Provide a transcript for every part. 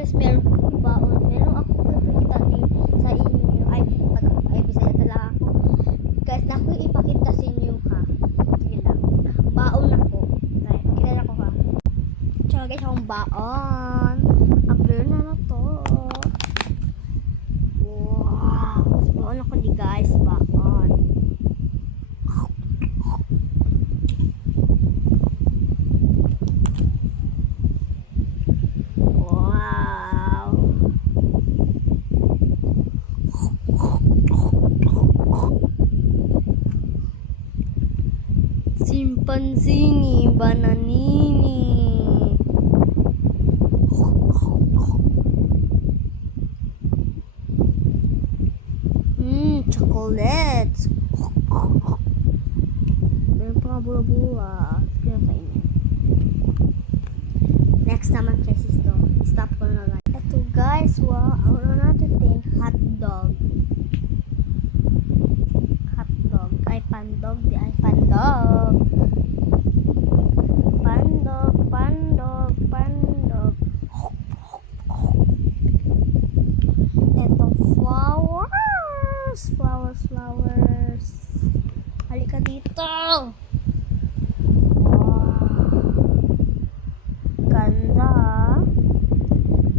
guys, meron ako ipakita sa inyo. Ay, bisaya talaga ako. Guys, naku ipakita sa inyo ha. Sige lang. Baon ako. Ay, kilala ko ha. Tsaka guys, akong baon. April na to. Wow. Baon ako di guys, baon. Chimpanzini, bananini. Chocolates. Meron pa nga bula-bula. Kaya sa inyo. Next naman guys ito. Stop ko na guys. Ito guys, wow. Ano natin din? Hotdog. Hotdog. Ay, pandog. Di ay, pandog. Pandog, pandog, pandog. Itong flowers. Flowers, flowers. Halika dito. Wow. Ganda.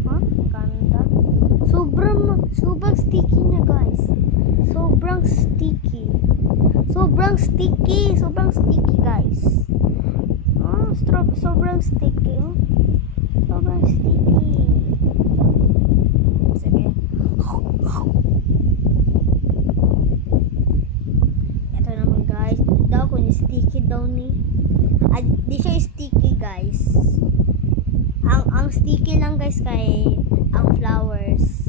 Huh? Ganda. Sobrang sticky niya guys. Sobrang sticky. Sobrang sticky. Sobrang sticky guys. Oh, sobrang sticky. Oh. Sobrang sticky. Sige. Ito naman guys. Daw kung sticky daw ni. Di siya sticky guys. Ang sticky lang guys kay ang flowers.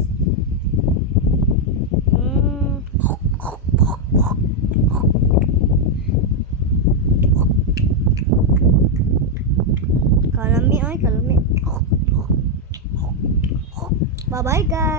Kalami ay kalami. Bye bye guys.